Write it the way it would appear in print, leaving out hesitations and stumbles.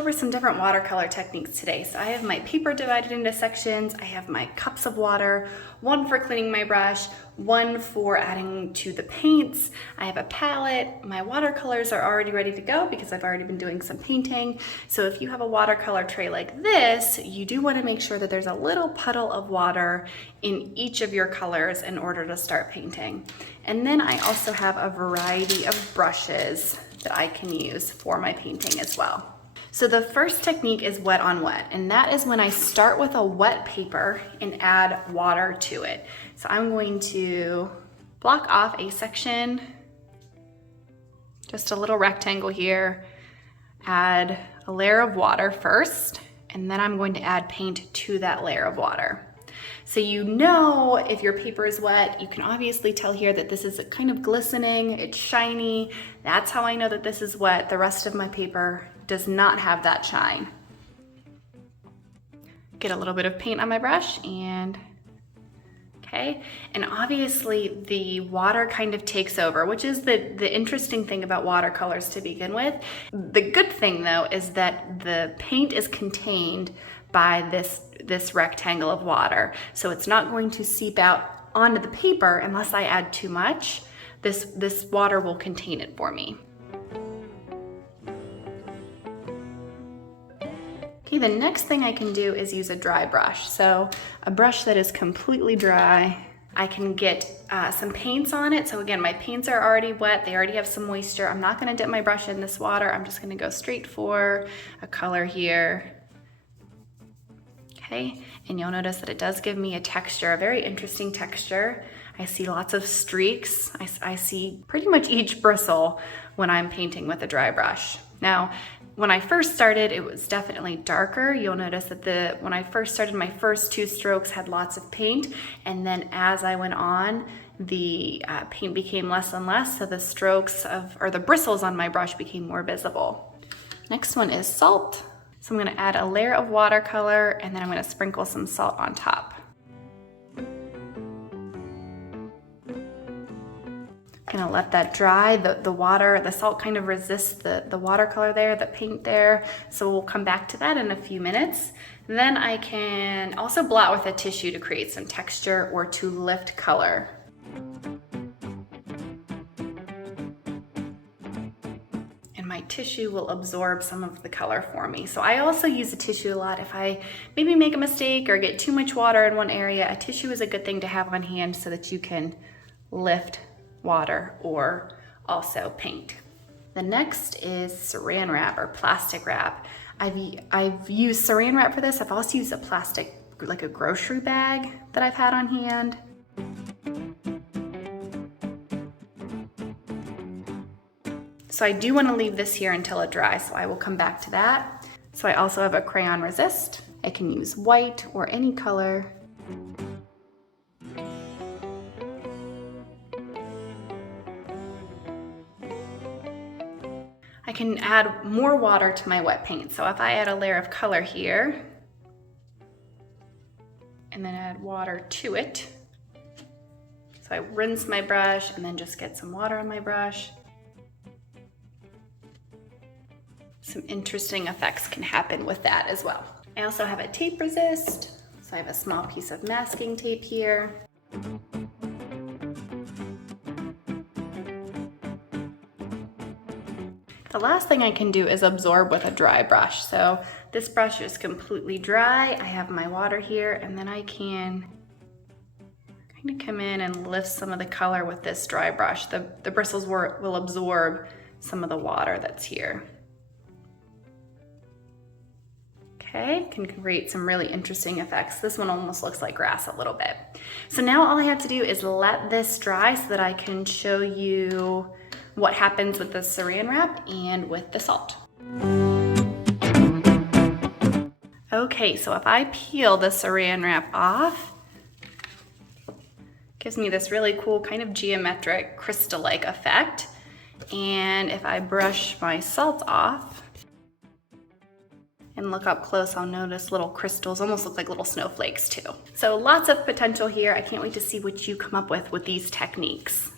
over some different watercolor techniques today. So I have my paper divided into sections. I have my cups of water, one for cleaning my brush, one for adding to the paints. I have a palette. My watercolors are already ready to go because I've already been doing some painting. So if you have a watercolor tray like this, you do want to make sure that there's a little puddle of water in each of your colors in order to start painting. And then I also have a variety of brushes that I can use for my painting as well. So the first technique is wet on wet, and that is when I start with a wet paper and add water to it. So I'm going to block off a section, just a little rectangle here, add a layer of water first, and then I'm going to add paint to that layer of water. So you know if your paper is wet, you can obviously tell here that this is kind of glistening, it's shiny. That's how I know that this is wet. The rest of my paper does not have that shine. Get a little bit of paint on my brush and okay. And obviously the water kind of takes over, which is the interesting thing about watercolors to begin with. The good thing though is that the paint is contained by this rectangle of water. So it's not going to seep out onto the paper unless I add too much. This water will contain it for me. Okay, the next thing I can do is use a dry brush. So a brush that is completely dry. I can get some paints on it. So again, my paints are already wet. They already have some moisture. I'm not gonna dip my brush in this water. I'm just gonna go straight for a color here. Okay, and you'll notice that it does give me a texture, a very interesting texture. I see lots of streaks. I see pretty much each bristle when I'm painting with a dry brush. Now, when I first started, it was definitely darker. You'll notice that when I first started, my first two strokes had lots of paint, and then as I went on, the paint became less and less, so the strokes or the bristles on my brush became more visible. Next one is salt. So I'm gonna add a layer of watercolor and then I'm gonna sprinkle some salt on top. Gonna let that dry. The salt kind of resists the watercolor there, the paint there. So we'll come back to that in a few minutes. Then I can also blot with a tissue to create some texture or to lift color. My tissue will absorb some of the color for me. So I also use a tissue a lot. If I maybe make a mistake or get too much water in one area, a tissue is a good thing to have on hand so that you can lift water or also paint. The next is saran wrap or plastic wrap. I've used saran wrap for this. I've also used a plastic, like a grocery bag that I've had on hand. So I do want to leave this here until it dries, so I will come back to that. So I also have a Crayon Resist. I can use white or any color. I can add more water to my wet paint. So if I add a layer of color here, and then add water to it. So I rinse my brush and then just get some water on my brush. Some interesting effects can happen with that as well. I also have a tape resist. So I have a small piece of masking tape here. The last thing I can do is absorb with a dry brush. So this brush is completely dry. I have my water here and then I can kind of come in and lift some of the color with this dry brush. The bristles will absorb some of the water that's here. Okay, can create some really interesting effects. This one almost looks like grass a little bit. So now all I have to do is let this dry so that I can show you what happens with the saran wrap and with the salt. Okay, so if I peel the saran wrap off, it gives me this really cool kind of geometric crystal-like effect. And if I brush my salt off, and look up close, I'll notice little crystals, almost look like little snowflakes too. So lots of potential here. I can't wait to see what you come up with these techniques.